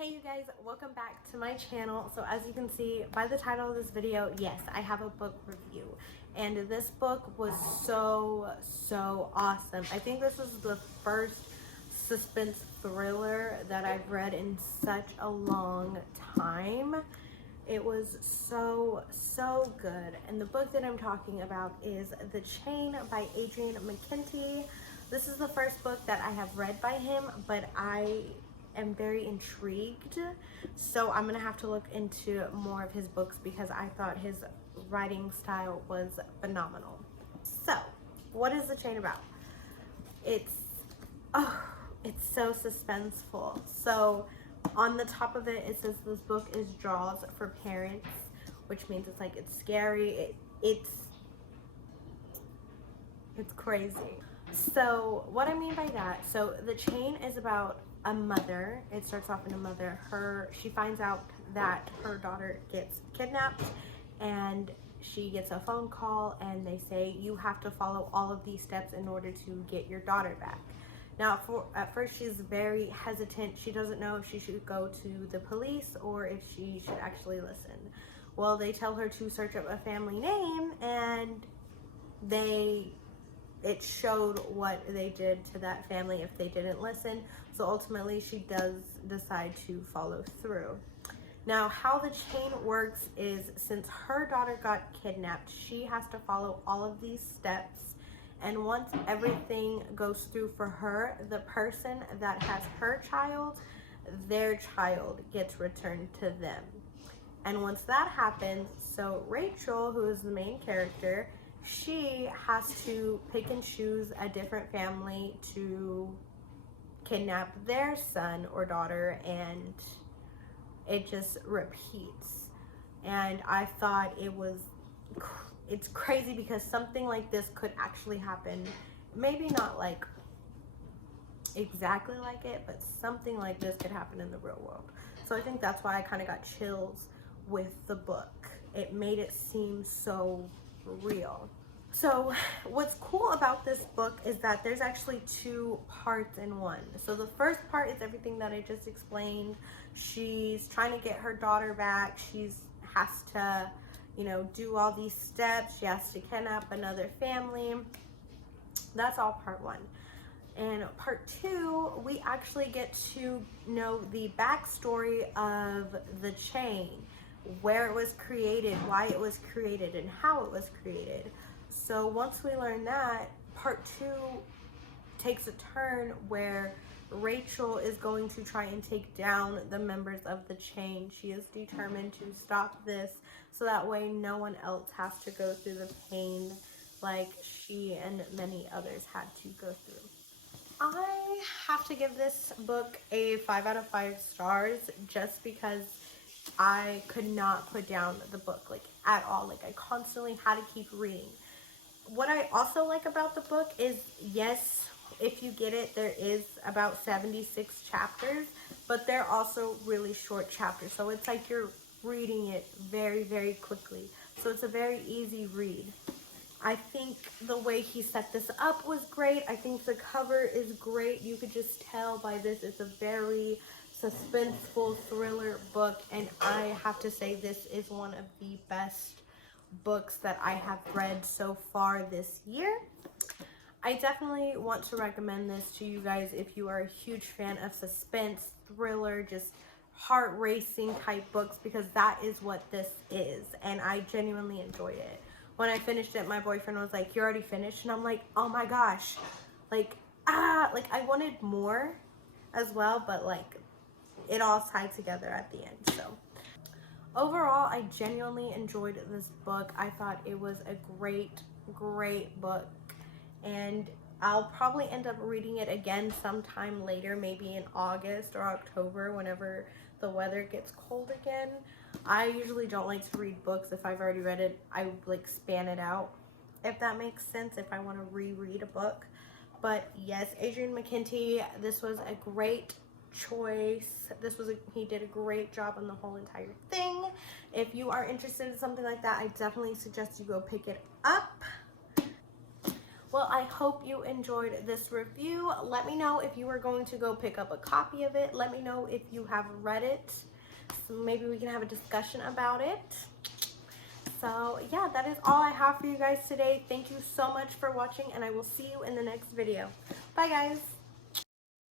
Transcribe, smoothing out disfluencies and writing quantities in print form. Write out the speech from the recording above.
Hey you guys, welcome back to my channel. So as you can see by the title of this video, yes, I have a book review, and this book was so awesome. I think this is the first suspense thriller that I've read in such a long time. It was so good, and the book that I'm talking about is The Chain by Adrian McKinty. This is the first book that I have read by him, but I am very intrigued, so I'm gonna have to look into more of his books because I thought his writing style was phenomenal. So what is The Chain about? It's so suspenseful. So on the top of it, it says this book is draws for parents, which means it's like it's scary, it's crazy. So what I mean by that, so The Chain is about a mother. It starts off in a mother. She finds out that her daughter gets kidnapped, and she gets a phone call and they say you have to follow all of these steps in order to get your daughter back. Now at first she's very hesitant. She doesn't know if she should go to the police or if she should actually listen. Well, they tell her to search up a family name, and it showed what they did to that family if they didn't listen. So ultimately she does decide to follow through. Now how The Chain works is, since her daughter got kidnapped, she has to follow all of these steps, and once everything goes through for her, the person that has her child, their child gets returned to them. And once that happens, so Rachel, who is the main character, she has to pick and choose a different family to kidnap their son or daughter, and it just repeats. And I thought it's crazy because something like this could actually happen. Maybe not like exactly like it, but something like this could happen in the real world. So I think that's why I kind of got chills with the book. It made it seem so real. So what's cool about this book is that there's actually two parts in one. So the first part is everything that I just explained. She's trying to get her daughter back. She has to, do all these steps. She has to kidnap another family. That's all part one. And part two, we actually get to know the backstory of The Chain, where it was created, why it was created, and how it was created. So once we learn that, part two takes a turn where Rachel is going to try and take down the members of The Chain. She is determined to stop this so that way no one else has to go through the pain like she and many others had to go through. I have to give this book a 5 out of 5 stars just because I could not put down the book at all. I constantly had to keep reading. What I also like about the book is, yes, if you get it, there is about 76 chapters, but they're also really short chapters. So it's like you're reading it very quickly. So it's a very easy read. I think the way he set this up was great. I think the cover is great. You could just tell by this, it's a very suspenseful thriller book, and I have to say this is one of the best books that I have read so far this year. I definitely want to recommend this to you guys if you are a huge fan of suspense, thriller, just heart-racing type books, because that is what this is, and I genuinely enjoyed it. When I finished it, my boyfriend was like, "You already finished?" And I'm like, "Oh my gosh." I wanted more as well, but it all tied together at the end. So overall, I genuinely enjoyed this book. I thought it was a great book, and I'll probably end up reading it again sometime later, maybe in August or October, whenever the weather gets cold again. I usually don't like to read books if I've already read it. I span it out, if that makes sense, if I want to reread a book. But yes, Adrian McKinty, this was a great choice. He did a great job on the whole entire thing. If you are interested in something like that, I definitely suggest you go pick it up. Well, I hope you enjoyed this review. Let me know if you are going to go pick up a copy of it. Let me know if you have read it. So maybe we can have a discussion about it. So yeah, that is all I have for you guys today. Thank you so much for watching, and I will see you in the next video. Bye guys.